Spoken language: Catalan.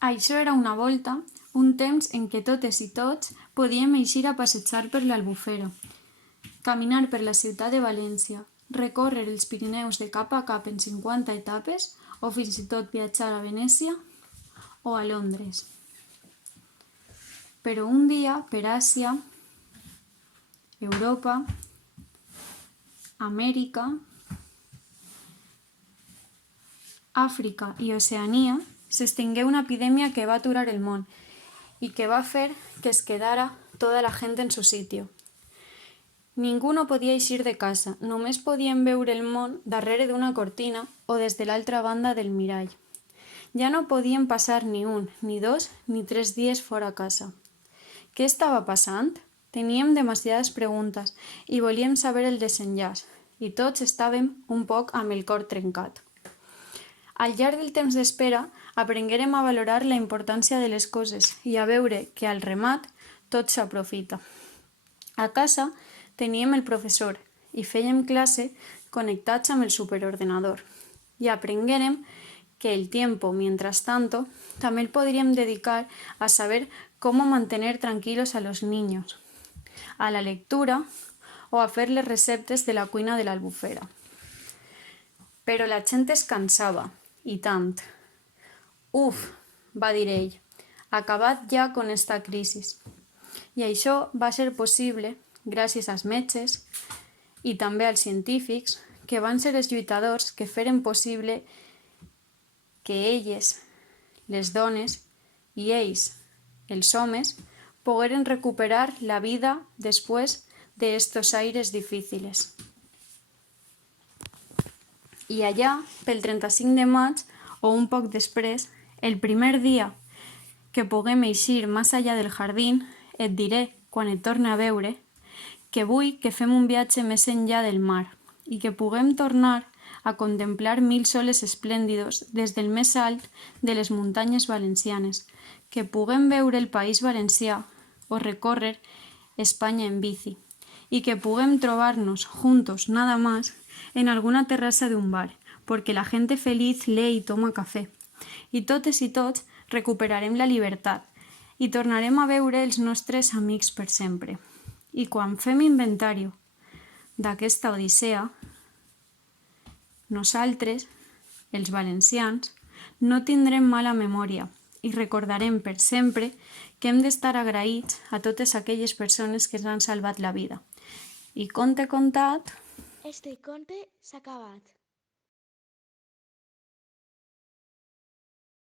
Això era una volta, un temps en què totes i tots podíem eixir a passejar per l'Albufera, caminar per la ciutat de València, recórrer els Pirineus de cap a cap en 50 etapes o fins i tot viatjar a Venècia o a Londres. Però un dia, per Àsia, Europa, Amèrica, Àfrica i Oceania, s'extingué una epidèmia que va aturar el món i que va fer que es quedara tota la gent en su sitio. Ningú no podia eixir de casa, només podien veure el món darrere d'una cortina o des de l'altra banda del mirall. Ja no podien passar ni un, ni dos, ni 3 dies fora casa. Què estava passant? Teníem demasiades preguntes i volíem saber el desenllaç, i tots estàvem un poc amb el cor trencat. Al llarg del temps d'espera, aprenguérem a valorar la importància de les coses i a veure que al remat tot s'aprofita. A casa teníem el professor i fèiem classe connectats amb el superordenador i aprenguérem que el tiempo, mientras tanto, també el podríem dedicar a saber cómo mantener tranquilos a los niños, a la lectura o a fer les receptes de la cuina de l'Albufera. Però la gent es cansava, i tant. Uf, va dir ell, acabat ja con esta crisis. I això va ser possible gràcies als metges i també als científics, que van ser els lluitadors que feren possible que elles, les dones, i ells, els homes, pogueren recuperar la vida després d'estos aires difíciles. I allà, pel 35 de maig, o un poc després, el primer dia que puguem eixir més allà del jardí, et diré, quan et torne a veure, que vull que fem un viatge més enllà del mar i que puguem tornar a contemplar 1000 soles esplèndidos des del més alt de les muntanyes valencianes, que puguem veure el País Valencià o recórrer Espanya en bici y que puguem trobarnos juntos nada más en alguna terrassa d'un bar, porque la gente feliz lee y toma café. I totes i tots recuperarem la llibertat i tornarem a veure els nostres amics per sempre. I quan fem inventari d'aquesta odissea, nosaltres, els valencians, no tindrem mala memòria i recordarem per sempre que hem d'estar agraïts a totes aquelles persones que ens han salvat la vida. I conte contat... Este conte s'ha acabat.